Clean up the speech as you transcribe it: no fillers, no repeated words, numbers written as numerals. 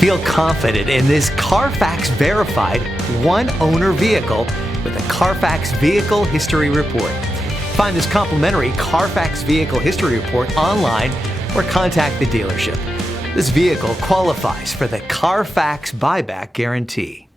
Feel confident in this Carfax verified one-owner vehicle with a Carfax Vehicle History Report. Find this complimentary Carfax Vehicle History Report online or contact the dealership. This vehicle qualifies for the Carfax Buyback Guarantee.